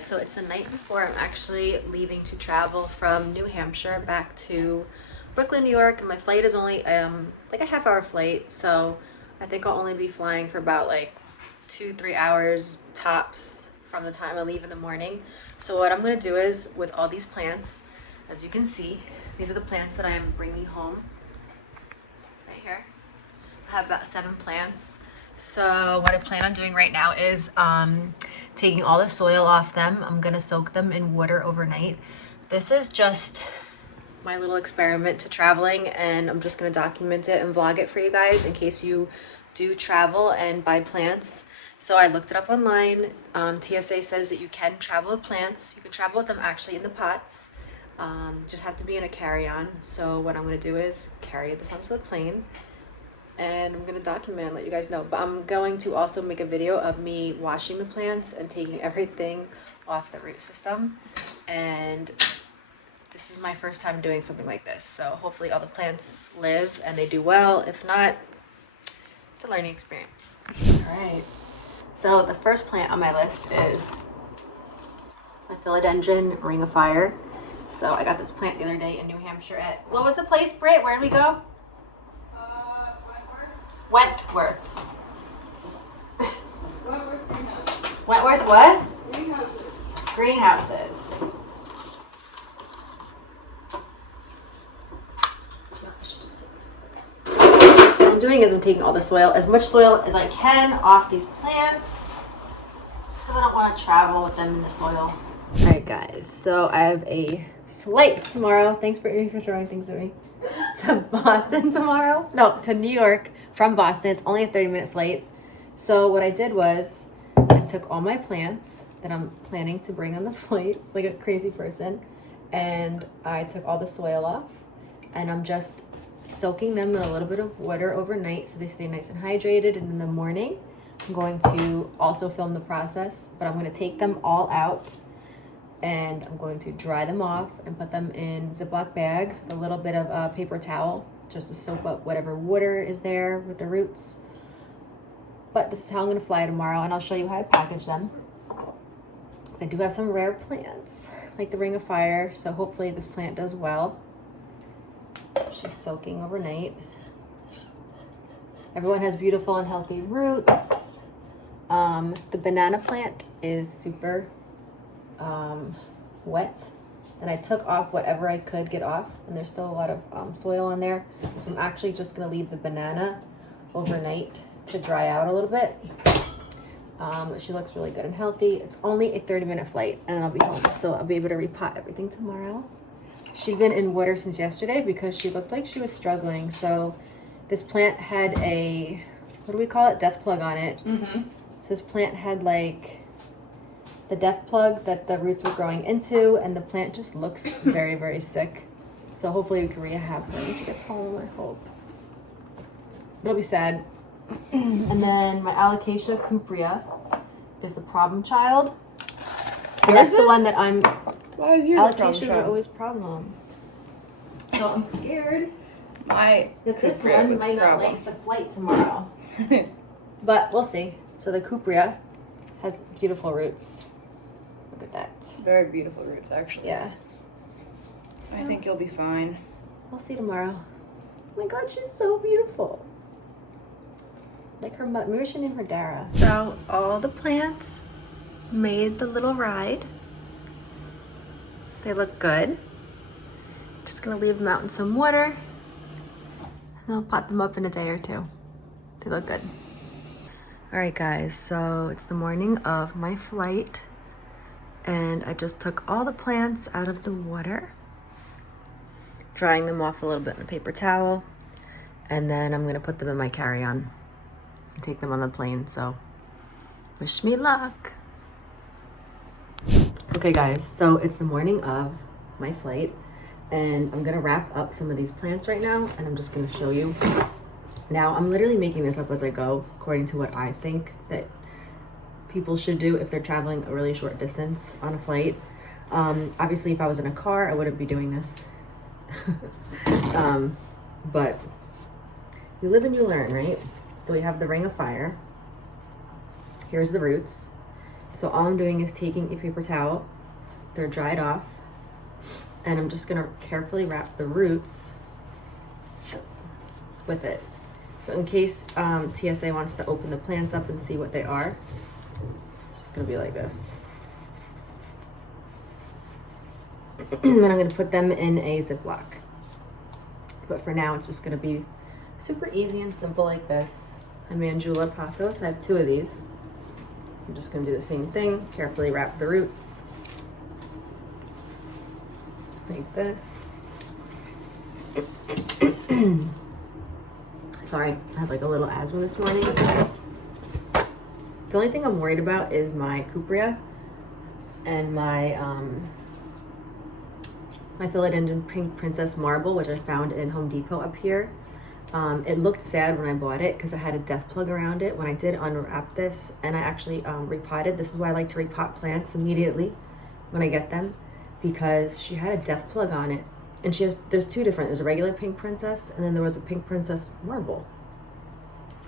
guys, so it's the night before I'm actually leaving to travel from New Hampshire back to Brooklyn, New York, and my flight is only like a half-hour flight, so I think I'll only be flying for about like 2-3 hours tops from the time I leave in the morning. So what I'm gonna do is, with all these plants, as you can see, these are the plants that I am bringing home right here. I have about 7 plants. So what I plan on doing right now is taking all the soil off them. I'm gonna soak them in water overnight. This is just my little experiment to traveling, and I'm just gonna document it and vlog it for you guys in case you do travel and buy plants. So I looked it up online. TSA says that you can travel with plants. You can travel with them actually in the pots. Just have to be in a carry-on. So what I'm gonna do is carry this onto the plane, and I'm gonna document and let you guys know. But I'm going to also make a video of me washing the plants and taking everything off the root system. And this is my first time doing something like this. So hopefully all the plants live and they do well. If not, it's a learning experience. All right. So the first plant on my list is the philodendron ring of fire. So I got this plant the other day in New Hampshire at, what was the place, Britt? Where did we go? Wentworth. Wentworth greenhouse. Wentworth what? Greenhouses. Greenhouses. So what I'm doing is I'm taking all the soil, as much soil as I can, off these plants, just because I don't want to travel with them in the soil. All right, guys. So I have a flight tomorrow. Thanks, Brittany, for throwing things at me. To Boston tomorrow. No, to New York from Boston. It's only a 30-minute flight. So what I did was I took all my plants that I'm planning to bring on the flight, like a crazy person, and I took all the soil off, and I'm just soaking them in a little bit of water overnight so they stay nice and hydrated. And in the morning, I'm going to also film the process, but I'm going to take them all out and I'm going to dry them off and put them in Ziploc bags with a little bit of a paper towel just to soak up whatever water is there with the roots. But this is how I'm going to fly tomorrow, and I'll show you how I package them. Because I do have some rare plants, like the ring of fire, so hopefully this plant does well. She's soaking overnight. Everyone has beautiful and healthy roots. The banana plant is super wet, and I took off whatever I could get off, and there's still a lot of soil on there, so I'm actually just going to leave the banana overnight to dry out a little bit. She looks really good and healthy. It's only a 30-minute flight and I'll be home, so I'll be able to repot everything tomorrow. She's been in water since yesterday because she looked like she was struggling. So this plant had a, what do we call it, death plug on it. So this plant had like the death plug that the roots were growing into, and the plant just looks very, very sick. So hopefully we can rehab her when she gets home, I hope. It'll be sad. And then my Alocasia cuprea is the problem child. And that's the one that I'm... Why is yours Alocasias are always problems. So I'm scared My that this cuprea one was might the not problem. like the flight tomorrow. But we'll see. So the cuprea has beautiful roots. Look at that. Very beautiful roots, actually. Yeah. I think you'll be fine. We'll see tomorrow. Oh my god, she's so beautiful. Like her mother, maybe we should name her Dara. So all the plants made the little ride. They look good. Just gonna leave them out in some water, and I'll pot them up in a day or two. They look good. All right, guys, so it's the morning of my flight, and I just took all the plants out of the water, drying them off a little bit in a paper towel, and then I'm gonna put them in my carry-on and take them on the plane, so wish me luck. Okay guys, so it's the morning of my flight, and I'm gonna wrap up some of these plants right now, and I'm just gonna show you. Now, I'm literally making this up as I go, according to what I think that people should do if they're traveling a really short distance on a flight. Obviously, if I was in a car, I wouldn't be doing this. But you live and you learn, right? So we have the ring of fire. Here's the roots. So all I'm doing is taking a paper towel, they're dried off, and I'm just gonna carefully wrap the roots with it. So in case TSA wants to open the plants up and see what they are, it's just gonna be like this. Then I'm gonna put them in a Ziploc. But for now, it's just gonna be super easy and simple like this. A Mandula pothos, I have 2 of these. I'm just gonna do the same thing, carefully wrap the roots. Like this. Sorry, I had like a little asthma this morning. So the only thing I'm worried about is my cupria and my my philodendron pink princess marble, which I found in Home Depot up here. It looked sad when I bought it because I had a death plug around it. When I did unwrap this, and I actually repotted. This is why I like to repot plants immediately when I get them, because she had a death plug on it. And there's 2 different. There's a regular pink princess, and then there was a pink princess marble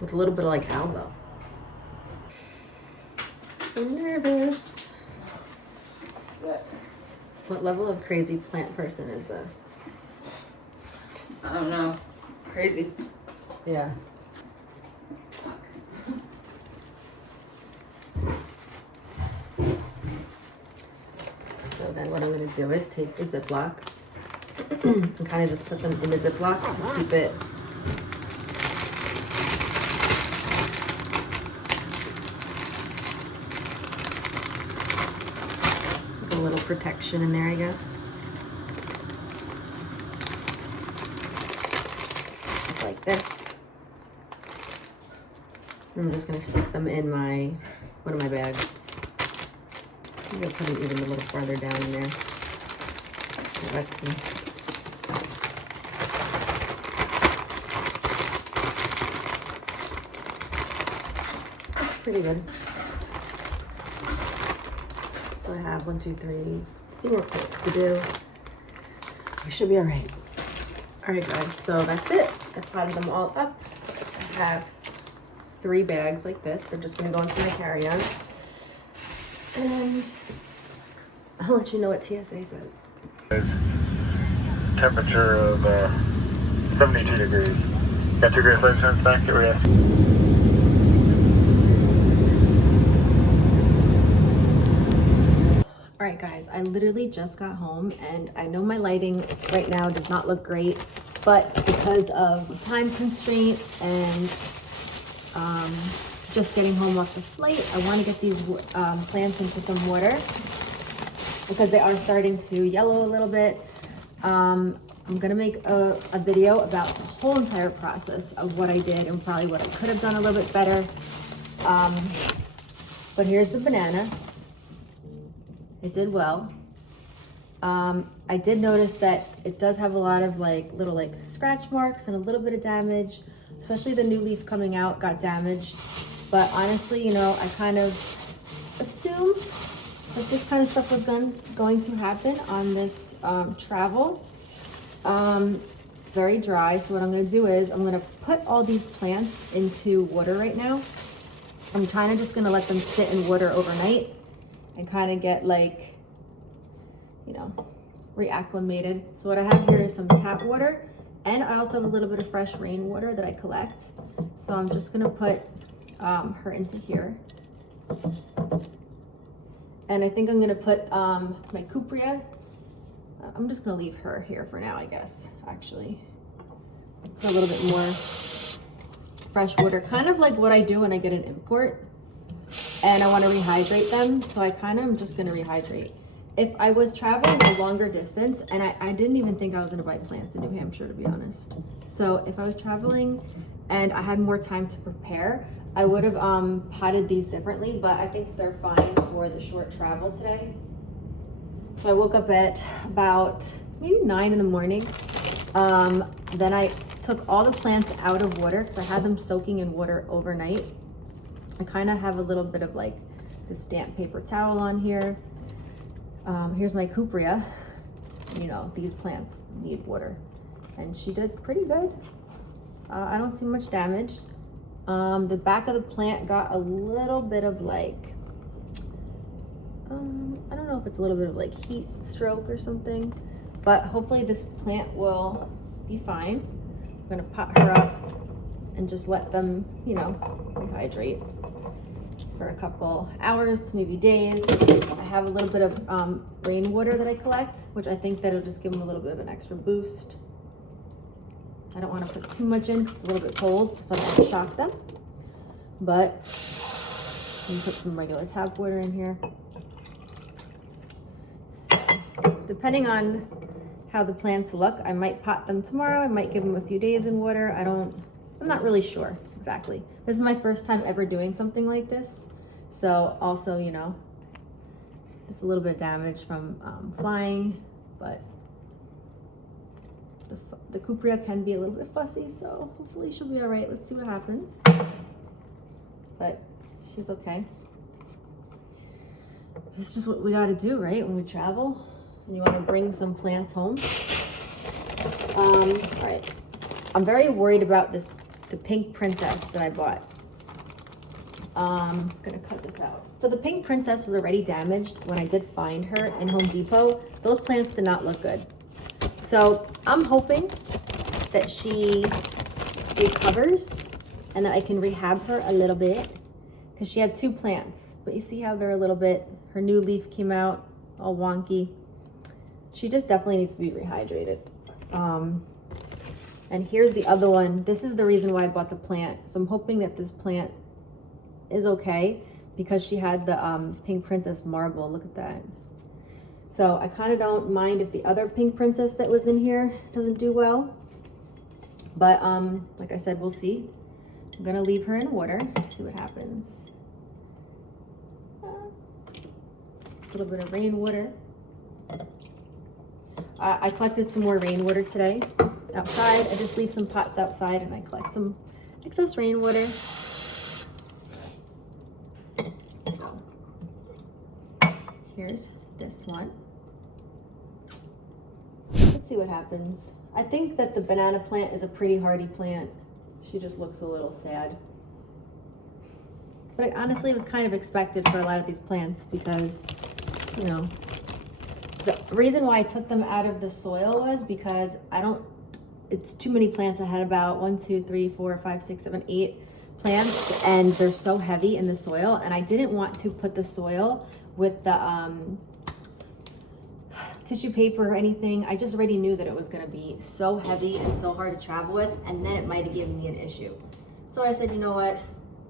with a little bit of like albo. So nervous. What level of crazy plant person is this? I don't know. Crazy. Yeah. So then what I'm gonna do is take the Ziploc and kind of just put them in the Ziploc to keep it with a little protection in there, I guess. Just like this. I'm just gonna stick them in one of my bags. Maybe I'll put it even a little farther down in there. Let's see. That's pretty good. So I have 1, 2, 3, 4 more plants to do. We should be all right. All right, guys, so that's it. I potted them all up. I have 3 bags like this. They're just gonna go into my carry-on. And I'll let you know what TSA says. Temperature of 72 degrees. Got 2 great flavor turns back that we have. All right, guys, I literally just got home, and I know my lighting right now does not look great, but because of time constraint and just getting home off the flight, I want to get these plants into some water because they are starting to yellow a little bit. I'm gonna make a video about the whole entire process of what I did and probably what I could have done a little bit better. But here's the banana. It did well. I did notice that it does have a lot of little scratch marks and a little bit of damage, especially the new leaf coming out got damaged. But honestly, you know, I kind of assumed that this kind of stuff was going to happen on this travel. It's very dry, so what I'm gonna do is I'm gonna put all these plants into water right now. I'm kind of just gonna let them sit in water overnight and kind of get reacclimated. So what I have here is some tap water, and I also have a little bit of fresh rainwater that I collect. So I'm just gonna put her into here. And I think I'm gonna put my cupria. I'm just gonna leave her here for now, I guess, actually. Put a little bit more fresh water, kind of like what I do when I get an import and I wanna rehydrate them. So I kind of am just gonna rehydrate. If I was traveling a longer distance, and I didn't even think I was gonna buy plants in New Hampshire, to be honest. So if I was traveling and I had more time to prepare, I would have potted these differently, but I think they're fine for the short travel today. So I woke up at about maybe 9 in the morning. Then I took all the plants out of water because I had them soaking in water overnight. I kind of have a little bit of this damp paper towel on here. Here's my cupria. You know, these plants need water. And she did pretty good. I don't see much damage. The back of the plant got a little bit of I don't know if it's a little bit of like heat stroke or something, but hopefully this plant will be fine. I'm gonna pot her up and just let them, you know, rehydrate for a couple hours, maybe days. I have a little bit of rainwater that I collect, which I think that'll just give them a little bit of an extra boost. I don't want to put too much in because it's a little bit cold, so I don't want to shock them. But you can put some regular tap water in here. So, depending on how the plants look, I might pot them tomorrow. I might give them a few days in water. I'm not really sure exactly. This is my first time ever doing something like this. So also, you know, it's a little bit of damage from flying, but the cupria can be a little bit fussy, so hopefully she'll be all right. Let's see what happens. But she's okay. It's just what we gotta do, right? When we travel and you wanna bring some plants home. All right. I'm very worried about the pink princess that I bought. I'm gonna cut this out. So the pink princess was already damaged when I did find her in Home Depot. Those plants did not look good. So I'm hoping that she recovers and that I can rehab her a little bit, because she had 2 plants, but you see how they're a little bit, her new leaf came out all wonky. She just definitely needs to be rehydrated. And here's the other one. This is the reason why I bought the plant. So I'm hoping that this plant is okay, because she had the pink princess marble. Look at that. So I kind of don't mind if the other pink princess that was in here doesn't do well. But like I said, we'll see. I'm gonna leave her in water to see what happens. A little bit of rainwater. I collected some more rainwater today outside. I just leave some pots outside and I collect some excess rainwater. So here's this one. Let's see what happens. I think that the banana plant is a pretty hardy plant. She just looks a little sad. But honestly, it was kind of expected for a lot of these plants because, you know, the reason why I took them out of the soil was because it's too many plants. I had about 1, 2, 3, 4, 5, 6, 7, 8 plants, and they're so heavy in the soil, and I didn't want to put the soil with the tissue paper or anything. I just already knew that it was going to be so heavy and so hard to travel with, and then it might have given me an issue. So I said, you know what,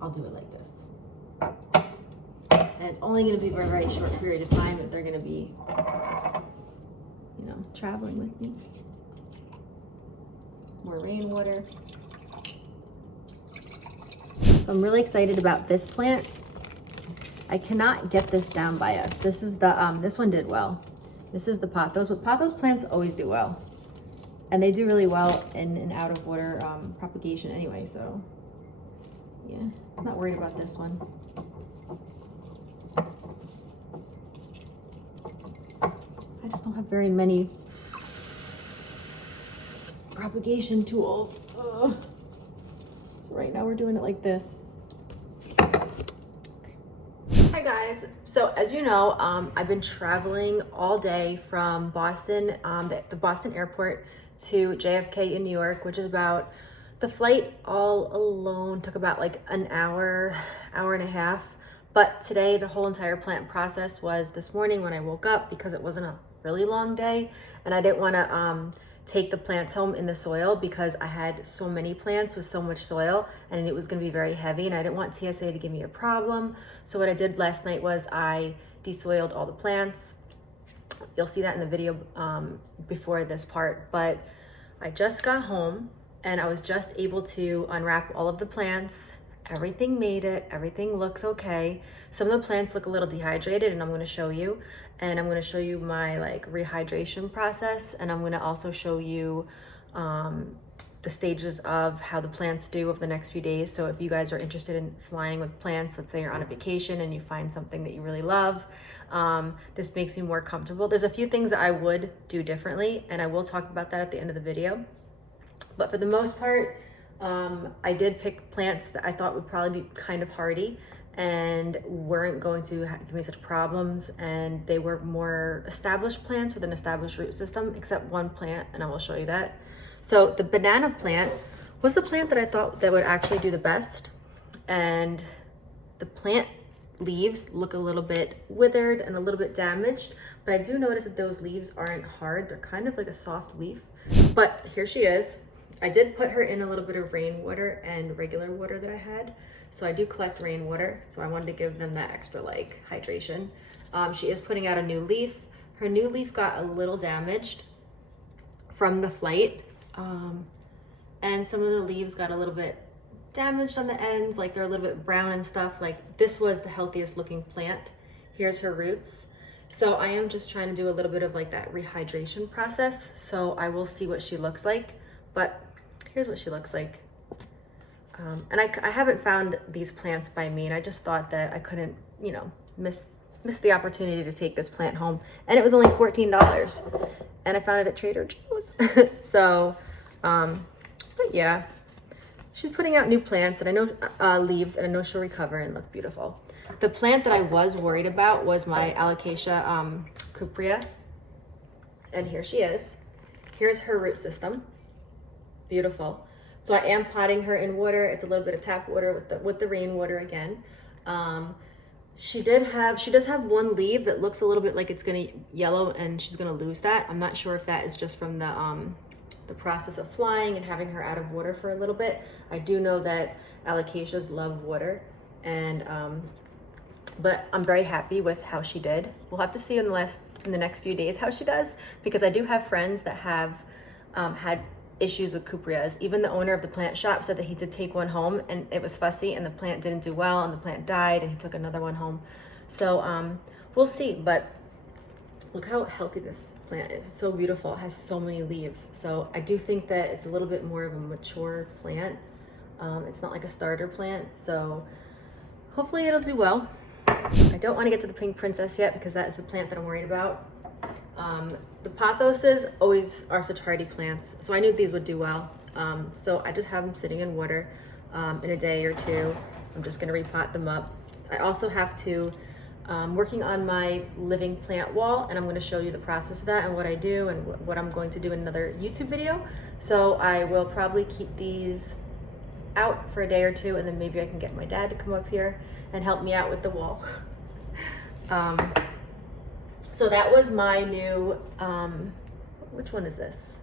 I'll do it like this. And it's only going to be for a very short period of time that they're going to be, you know, traveling with me. More rainwater. So I'm really excited about this plant. I cannot get this down by us. This is the, this one did well. This is the pothos, but pothos plants always do well. And they do really well in an out of water propagation anyway, so yeah, I'm not worried about this one. I just don't have very many propagation tools. Ugh. So right now we're doing it like this. Hi guys, so as you know, I've been traveling all day from Boston, the Boston airport to JFK in New York, which is about, the flight all alone took about like an hour, hour and a half. But today the whole entire plant process was this morning when I woke up, because it wasn't a really long day and I didn't want to take the plants home in the soil because I had so many plants with so much soil and it was going to be very heavy and I didn't want TSA to give me a problem. So what I did last night was I desoiled all the plants. You'll see that in the video before this part, but I just got home and I was just able to unwrap all of the plants. Everything made it, everything looks okay. Some of the plants look a little dehydrated and I'm gonna show you. And I'm gonna show you my like rehydration process, and I'm gonna also show you the stages of how the plants do over the next few days. So if you guys are interested in flying with plants, let's say you're on a vacation and you find something that you really love, this makes me more comfortable. There's a few things that I would do differently, and I will talk about that at the end of the video. But for the most part, I did pick plants that I thought would probably be kind of hardy. and weren't going to give me such problems, and they were more established plants with an established root system, except one plant, and I will show you that. So the banana plant was the plant that I thought that would actually do the best, and the plant leaves look a little bit withered and a little bit damaged, but I do notice that those leaves aren't hard. They're kind of like a soft leaf. But here she is. I did put her in a little bit of rainwater and regular water that I had. So I do collect rainwater, so I wanted to give them that extra like hydration. She is putting out a new leaf. Her new leaf got a little damaged from the flight, and some of the leaves got a little bit damaged on the ends, like they're a little bit brown and stuff. Like this was the healthiest looking plant. Here's her roots. So I am just trying to do a little bit of like that rehydration process. So I will see what she looks like, but here's what she looks like. And I haven't found these plants by me, and I just thought that I couldn't, you know, miss the opportunity to take this plant home. And it was only $14, and I found it at Trader Joe's. So, but yeah, she's putting out new plants, and I know leaves, and I know she'll recover and look beautiful. The plant that I was worried about was my Alocasia cuprea, and here she is. Here's her root system, beautiful. So I am potting her in water. It's a little bit of tap water with the rainwater again. She does have one leaf that looks a little bit like it's gonna yellow, and she's gonna lose that. I'm not sure if that is just from the process of flying and having her out of water for a little bit. I do know that alocasias love water, and but I'm very happy with how she did. We'll have to see in the next few days how she does, because I do have friends that have had issues with cupreas. Even the owner of the plant shop said that he did take one home and it was fussy and the plant didn't do well and the plant died, and he took another one home. So we'll see, but look how healthy this plant is. It's so beautiful. It has so many leaves. So I do think that it's a little bit more of a mature plant. It's not like a starter plant, so hopefully it'll do well. I don't want to get to the pink princess yet, because that is the plant that I'm worried about. The pothoses always are such hardy plants, so I knew these would do well. So I just have them sitting in water in a day or two. I'm just going to repot them up. I also have to working on my living plant wall, and I'm going to show you the process of that and what I do and what I'm going to do in another YouTube video. So I will probably keep these out for a day or two, and then maybe I can get my dad to come up here and help me out with the wall. So that was my new, which one is this?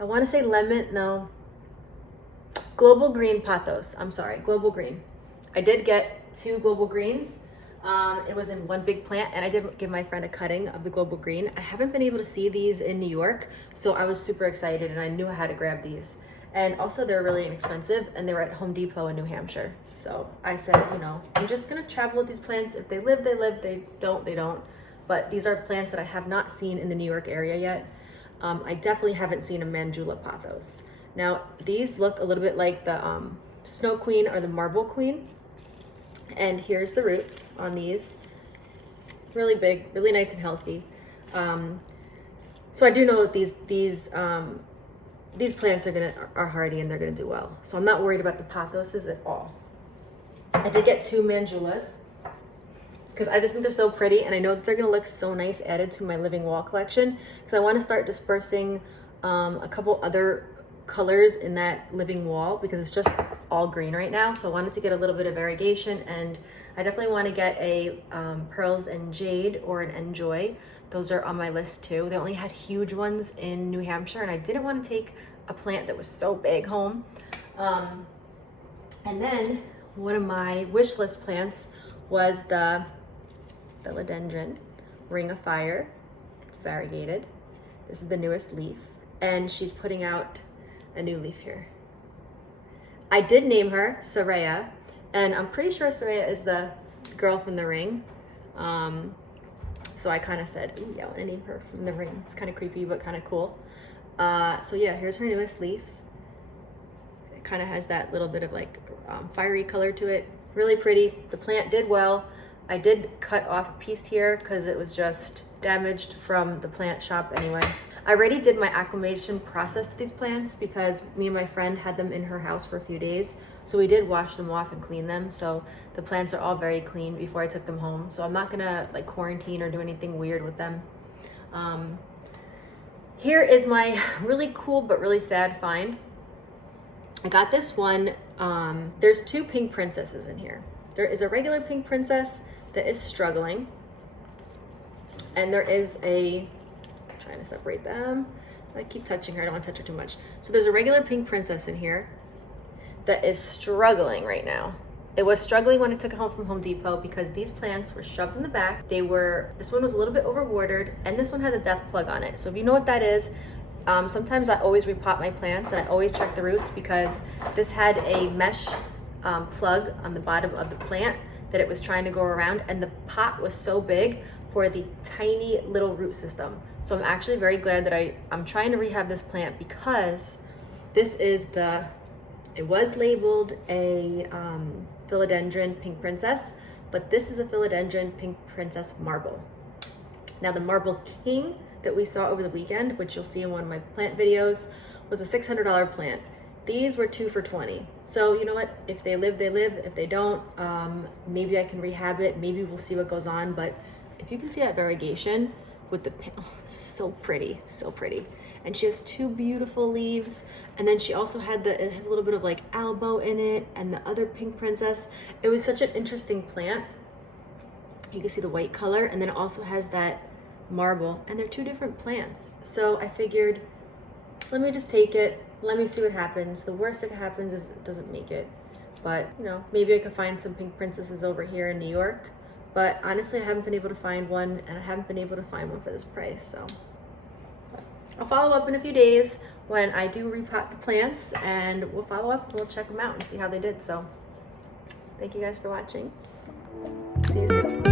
I want to say lemon, no. Global Green pothos. I'm sorry, Global Green. I did get 2 Global Greens. It was in one big plant, and I did give my friend a cutting of the Global Green. I haven't been able to see these in New York, so I was super excited, and I knew I had to grab these. And also they're really inexpensive, and they were at Home Depot in New Hampshire. So I said, you know, I'm just gonna travel with these plants. If they live, they live. They don't, they don't. But these are plants that I have not seen in the New York area yet. I definitely haven't seen a Mandula pothos. Now, these look a little bit like the Snow Queen or the Marble Queen. And here's the roots on these. Really big, really nice and healthy. So I do know that these plants are hardy and they're gonna do well. So I'm not worried about the pothoses at all. I did get 2 Mandulas, because I just think they're so pretty, and I know that they're gonna look so nice added to my living wall collection, because I want to start dispersing a couple other colors in that living wall, because it's just all green right now. So I wanted to get a little bit of variegation, and I definitely want to get a Pearls and Jade or an Enjoy. Those are on my list too. They only had huge ones in New Hampshire, and I didn't want to take a plant that was so big home. And then one of my wish list plants was the philodendron Ring of Fire. It's variegated. This is the newest leaf, and she's putting out a new leaf here. I did name her Soraya, and I'm pretty sure Soraya is the girl from the ring. So I kind of said, ooh, yeah, I want to name her from the ring. It's kind of creepy, but kind of cool. So yeah, here's her newest leaf. It kind of has that little bit of like fiery color to it. Really pretty. The plant did well. I did cut off a piece here because it was just damaged from the plant shop anyway. I already did my acclimation process to these plants, because me and my friend had them in her house for a few days So we did wash them off and clean them. So the plants are all very clean before I took them home. So I'm not gonna like quarantine or do anything weird with them. Here is my really cool but really sad find. I got this one. There's 2 pink princesses in here. There is a regular pink princess that is struggling. And there is I'm trying to separate them. I keep touching her, I don't want to touch her too much. So there's a regular pink princess in here that is struggling right now. It was struggling when I took it home from Home Depot because these plants were shoved in the back. This one was a little bit overwatered, and this one has a death plug on it. So if you know what that is, sometimes I always repot my plants and I always check the roots because this had a mesh plug on the bottom of the plant that it was trying to go around, and the pot was so big for the tiny little root system. So I'm actually very glad that I'm trying to rehab this plant because this is it was labeled a philodendron pink princess, but this is a philodendron pink princess marble. Now the marble king that we saw over the weekend, which you'll see in one of my plant videos, was a $600 plant. These were 2 for $20. So you know what? If they live, they live. If they don't, maybe I can rehab it. Maybe we'll see what goes on. But if you can see that variegation with this is so pretty, so pretty. And she has 2 beautiful leaves. And then she also had it has a little bit of like elbow in it, and the other pink princess. It was such an interesting plant. You can see the white color, and then it also has that marble, and they're 2 different plants. So I figured, let me just take it. Let me see what happens. The worst that happens is it doesn't make it. But, you know, maybe I could find some pink princesses over here in New York. But honestly, I haven't been able to find one, and I haven't been able to find one for this price. So I'll follow up in a few days when I do repot the plants, and we'll follow up and we'll check them out and see how they did. So thank you guys for watching. See you soon.